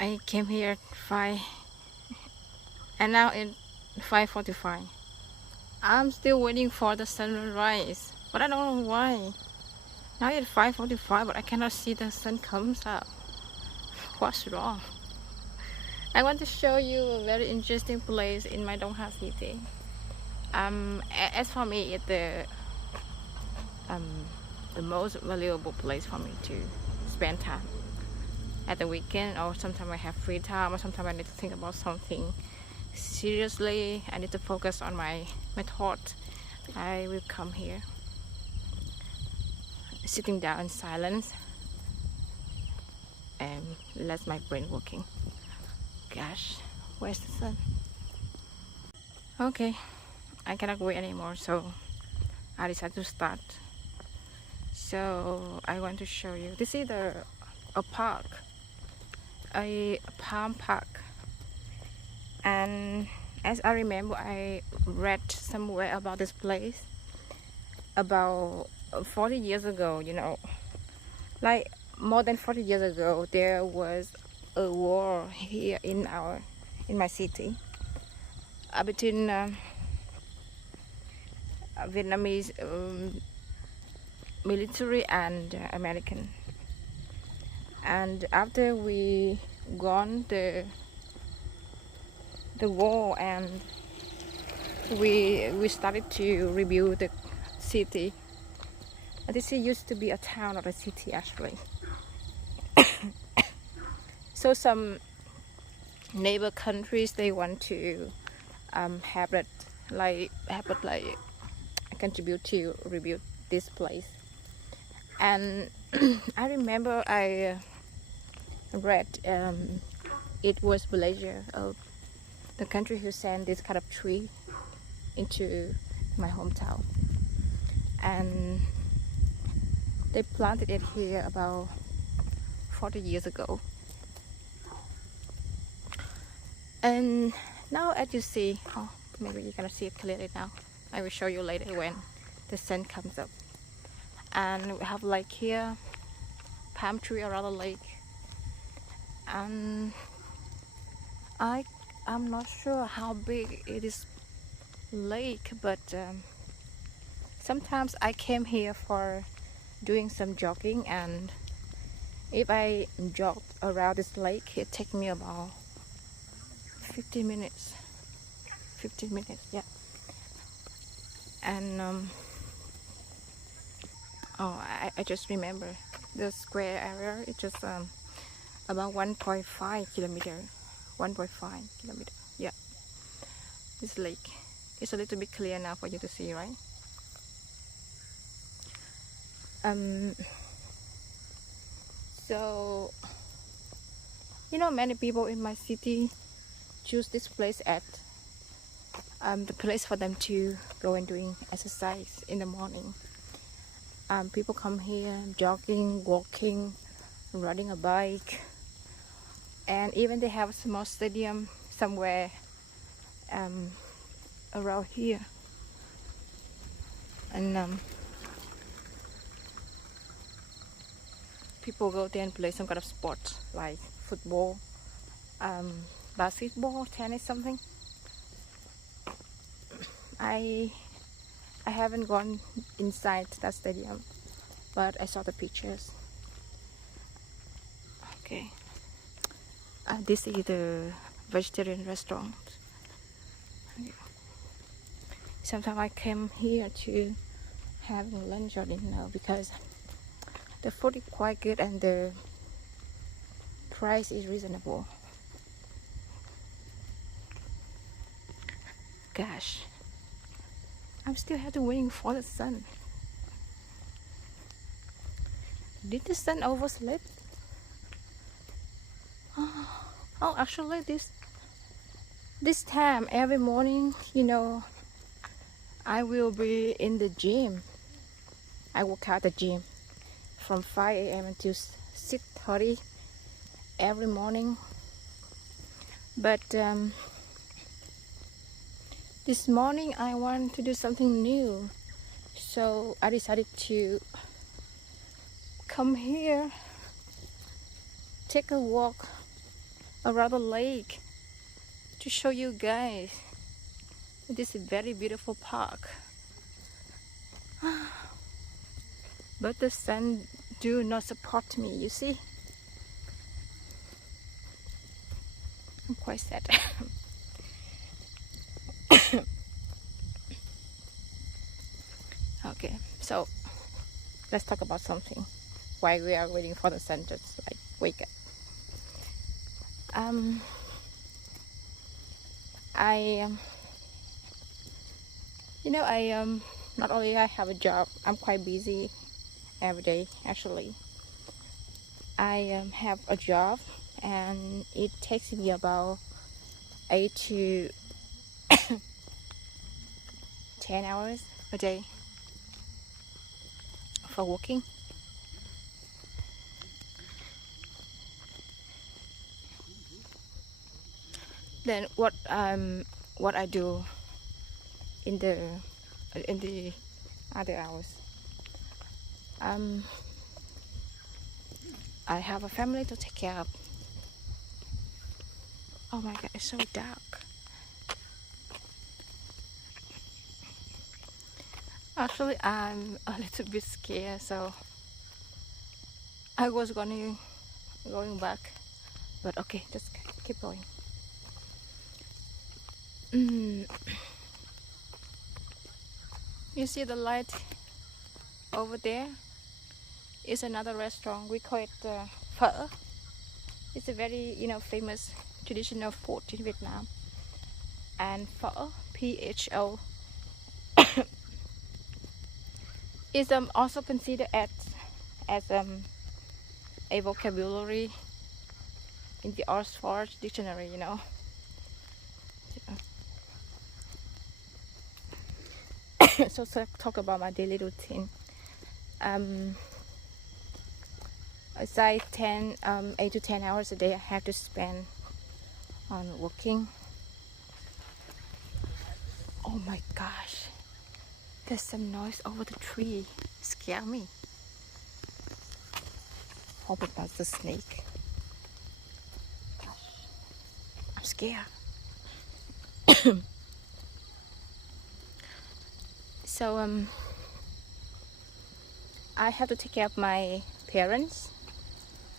I came here at 5 and now it's 5:45. I'm still waiting for the sunrise, but I don't know why. Now it's 5:45, but I cannot see the sun comes up. What's wrong? I want to show you a very interesting place in my Dongha city. As for me, it's the most valuable place for me to spend time at the weekend, or sometimes I have free time, or sometimes I need to think about something seriously. I need to focus on my thought. I will come here, sitting down in silence, and let my brain working. Gosh, where's the sun? Okay, I cannot wait anymore, so I decided to start. So I want to show you. This is a park, a palm park, and as I remember, I read somewhere about this place about 40 years ago. Like more than 40 years ago, there was a war here in my city between Vietnamese military and American. And after we won the war, and we started to rebuild the city. This used to be a town or a city actually. So some neighbor countries, they want to have it like contribute to rebuild this place. And I remember I read it was Malaysia, the country who sent this kind of tree into my hometown, and they planted it here about 40 years ago. And now, as you see, maybe you're gonna see it clearly now. I will show you later when the sun comes up. And we have lake here, palm tree around the lake. And I'm not sure how big it is lake, but sometimes I came here for doing some jogging, and if I jog around this lake, it takes me about 15 minutes. 15 minutes, yeah. And I just remember the square area. It's just about 1.5 kilometer. 1.5 kilometer, yeah. This lake is a little bit clear now for you to see, right? So many people in my city choose this place as the place for them to go and doing exercise in the morning. People come here jogging, walking, riding a bike, and even they have a small stadium somewhere around here. And people go there and play some kind of sport like football, basketball, tennis, something. I haven't gone inside that stadium, but I saw the pictures. Okay, this is the vegetarian restaurant. Sometimes I came here to have lunch or dinner because the food is quite good and the price is reasonable. Gosh, I'm still have to waiting for the sun. Did the sun oversleep? Oh, actually this time every morning, I will be in the gym. I work out at the gym from 5 a.m. until 6:30 every morning. But this morning I want to do something new, so I decided to come here, take a walk around the lake to show you guys this very beautiful park. But the sun do not support me, you see. I'm quite sad. Okay, so let's talk about something while we are waiting for the sun to like wake up. I not only I have a job, I'm quite busy every day actually. I have a job and it takes me about 8 to 10 hours a day for working. Then what I do in the other hours, I have a family to take care of. Oh my god, it's so dark. Actually, I'm a little bit scared, so I was going back, but okay, just keep going. You see the light over there is another restaurant. We call it phở. It's a very famous traditional food in Vietnam. And phở, P-H-O, is also considered as a vocabulary in the Oxford dictionary, So talk about my daily routine. Aside 8 to 10 hours a day I have to spend on working. Oh my gosh, there's some noise over the tree. It scared me. Hope it's not the snake. Gosh, I'm scared. So I have to take care of my parents.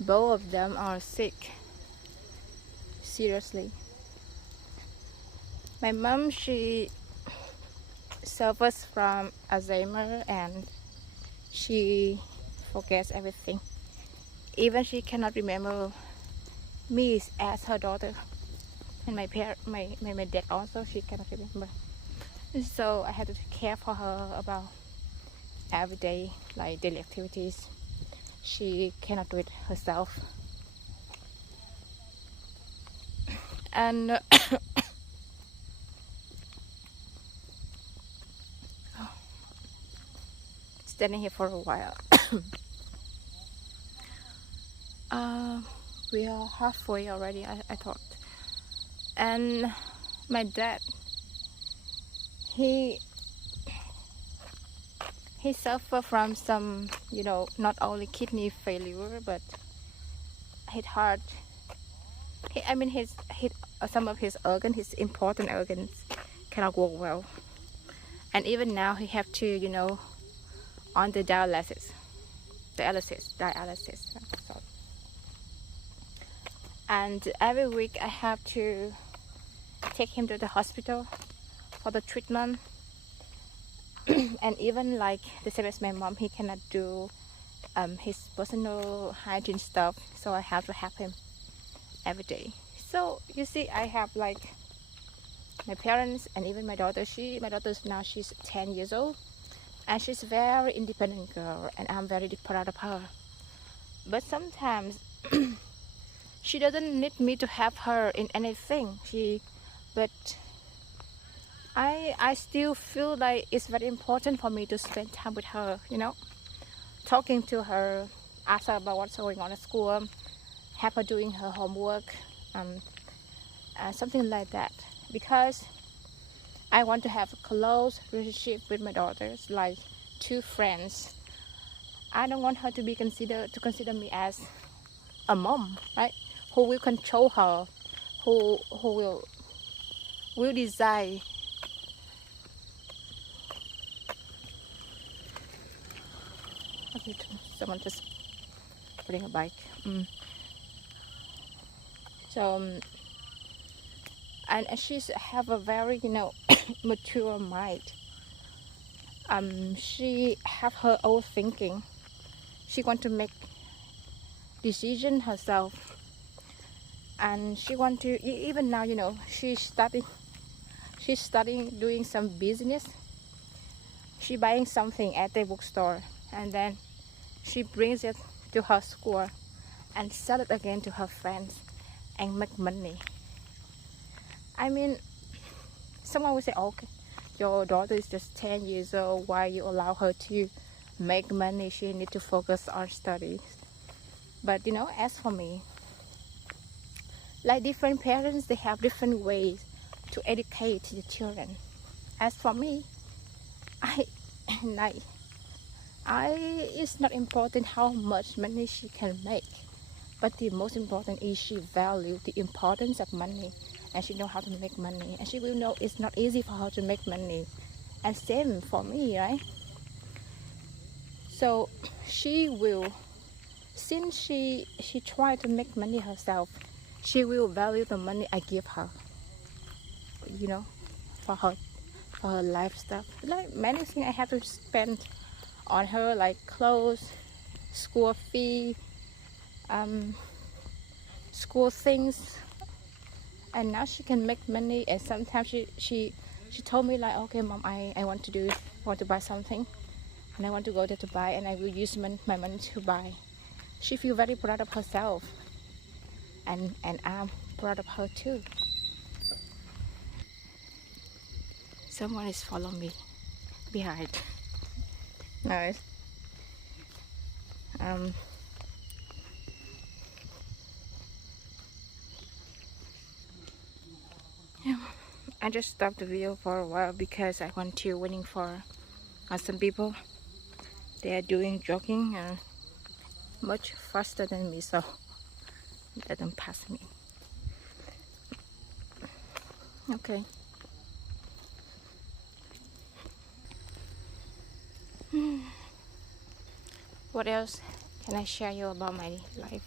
Both of them are sick, seriously. My mom, she suffers from Alzheimer and she forgets everything. Even she cannot remember me as her daughter. And my dad also, she cannot remember. So I had to take care for her about everyday, like daily activities. She cannot do it herself. And standing here for a while. We are halfway already, I thought. And my dad, he suffered from some, not only kidney failure, but his heart. Some of his organs, his important organs, cannot work well. And even now he have to, on the dialysis. Sorry. And every week I have to take him to the hospital for the treatment. And even like the same as my mom, he cannot do his personal hygiene stuff, so I have to help him every day. So you see, I have like my parents and even my daughter. My daughter's now, she's 10 years old, and she's a very independent girl, and I'm very proud of her. But sometimes she doesn't need me to help her in anything. But I still feel like it's very important for me to spend time with her, talking to her, ask her about what's going on at school, help her doing her homework, something like that. Because I want to have a close relationship with my daughters, like two friends. I don't want her to consider me as a mom, right? who will control her, who will decide. Okay, someone just bring a bike. So and she's have a very mature mind. She have her own thinking. She want to make decision herself, and she want to even now she's studying doing some business. She buying something at the bookstore, and then she brings it to her school and sell it again to her friends and make money. I mean, someone will say, okay, your daughter is just 10 years old, why you allow her to make money? She need to focus on studies. But as for me, like different parents, they have different ways to educate the children. As for me, it's not important how much money she can make, but the most important is she value the importance of money, and she know how to make money, and she will know it's not easy for her to make money, and same for me, right? So she will, since she tried to make money herself, she will value the money I give her, for her life stuff. Like many things I have to spend on her, like clothes, school fee, school things, and now she can make money. And sometimes she told me like, okay mom, I want to buy something, and I want to go there to buy, and I will use my money to buy. She feel very proud of herself, and I'm proud of her too. Someone is following me behind. Nice. I just stopped the video for a while because I want to waiting for some people. They are doing jogging much faster than me, so let them pass me. Okay. What else can I share you about my life?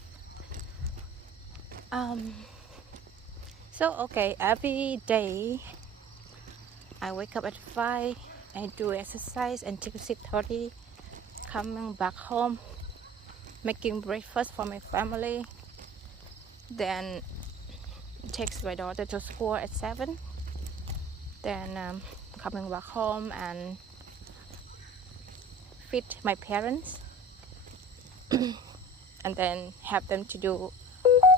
So okay, every day I wake up at 5, I do exercise until 6:30, coming back home, making breakfast for my family, then takes my daughter to school at 7, then coming back home and feed my parents and then have them to do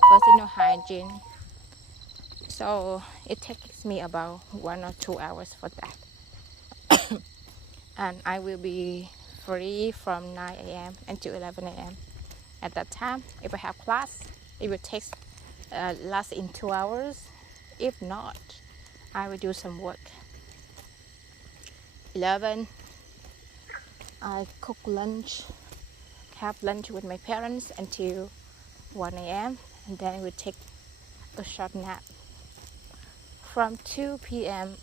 personal hygiene. So it takes me about 1 or 2 hours for that. And I will be free from 9 a.m. until 11 a.m. At that time, if I have class, it will take last in 2 hours. If not, I will do some work. 11, I cook lunch, have lunch with my parents until 1 a.m. and then I will take a short nap. From 2 p.m.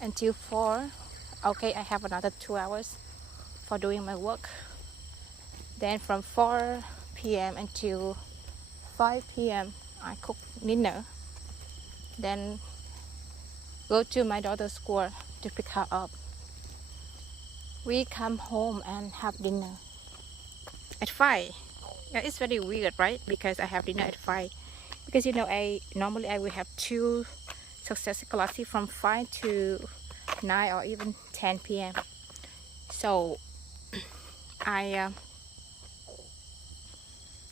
until 4, okay, I have another 2 hours for doing my work. Then from 4 p.m. until 5 p.m. I cook dinner. Then go to my daughter's school to pick her up. We come home and have dinner at 5. Yeah, it's very weird, right? Because I have dinner at 5. Because I normally will have 2 successive classes from 5 to 9 or even 10 p.m. So I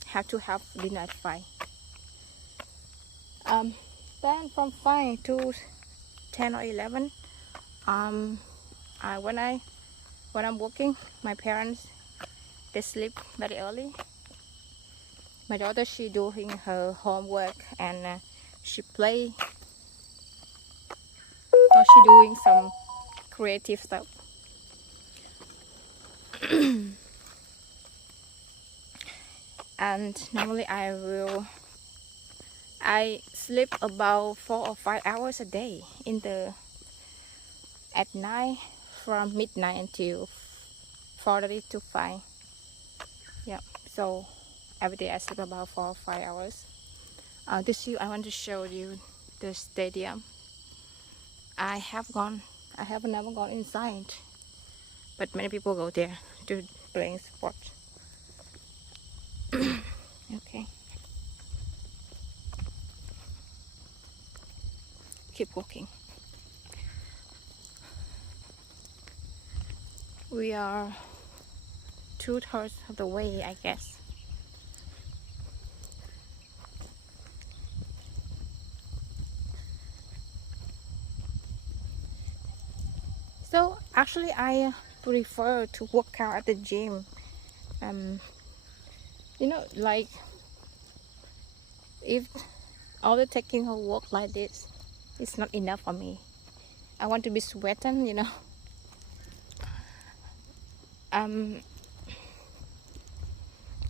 have to have dinner at 5. Then from 5 to 10 or 11, when I'm working, my parents, they sleep very early. My daughter, she doing her homework and she play, or she doing some creative stuff. and normally I sleep about 4 or 5 hours a day at night, from midnight until 4:30 to 5. Yeah, so every day I sleep about 4 or 5 hours. This year I want to show you the stadium. I have never gone inside, but many people go there to playing sport. Okay, keep walking. We are 2/3 of the way, I guess. So actually I prefer to work out at the gym. You know, like if all the taking a walk like this, it's not enough for me. I want to be sweating, you know.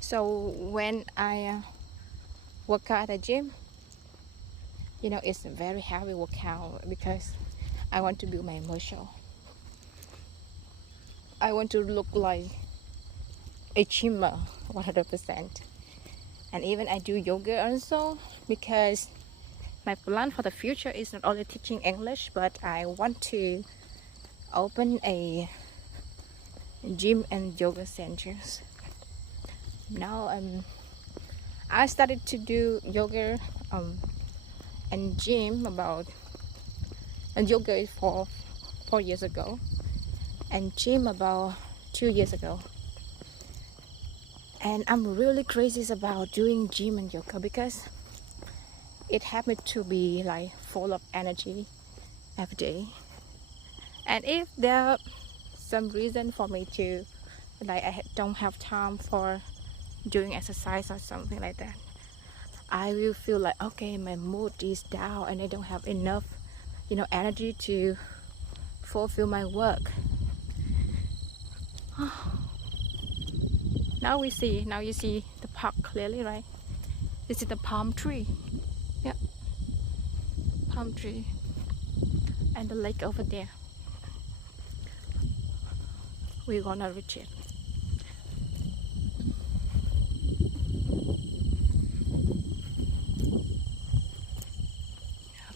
So when I work out at the gym, you know, it's a very heavy workout because I want to build my muscle. I want to look like a gymmer 100%. And even I do yoga also, because my plan for the future is not only teaching English, but I want to open a gym and yoga centers. Now I started to do yoga and gym and yoga is 4 years ago, and gym about 2 years ago. And I'm really crazy about doing gym and yoga because it helped me to be like full of energy every day. And if there some reason for me to, like, I don't have time for doing exercise or something like that, I will feel like, okay, my mood is down and I don't have enough, you know, energy to fulfill my work. Now you see the park clearly, right? This is the palm tree. Yeah, palm tree, and the lake over there. We're gonna reach it.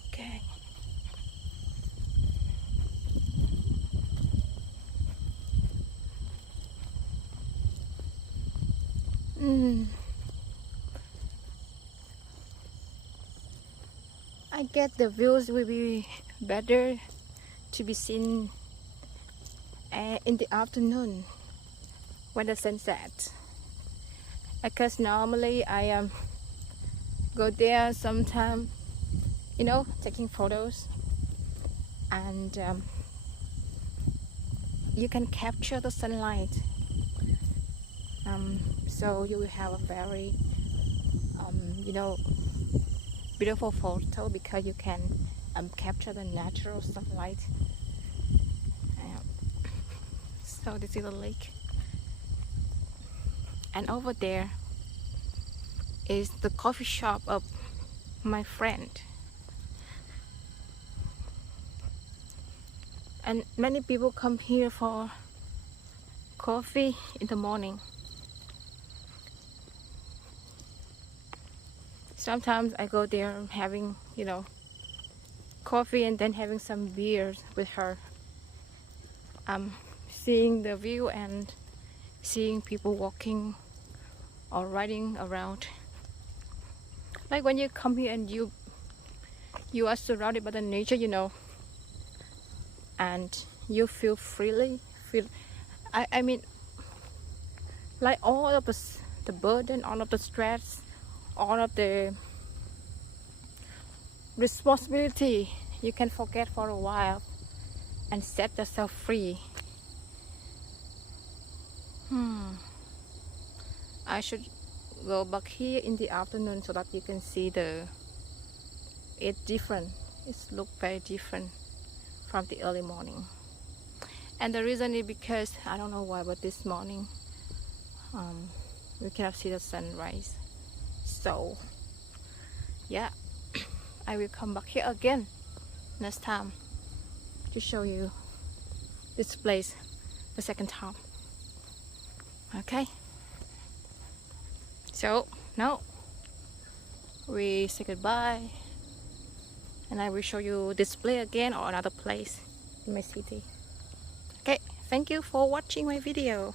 Okay. I guess the views will be better to be seen in the afternoon when the sun sets. Because normally I go there sometime, you know, taking photos, and you can capture the sunlight. So you will have a very you know, beautiful photo because you can capture the natural sunlight. So this is the lake, and over there is the coffee shop of my friend, and many people come here for coffee in the morning. Sometimes I go there having, you know, coffee and then having some beers with her. Seeing the view and seeing people walking or riding around. Like when you come here and you are surrounded by the nature, you know, and you feel I mean, like all of the burden, all of the stress, all of the responsibility, you can forget for a while and set yourself free. I should go back here in the afternoon so that you can see it's different. It's look very different from the early morning. And the reason is because I don't know why, but this morning we cannot see the sunrise. So yeah, I will come back here again next time to show you this place the second time. Okay, so now we say goodbye, and I will show you this place again or another place in my city. Okay, thank you for watching my video.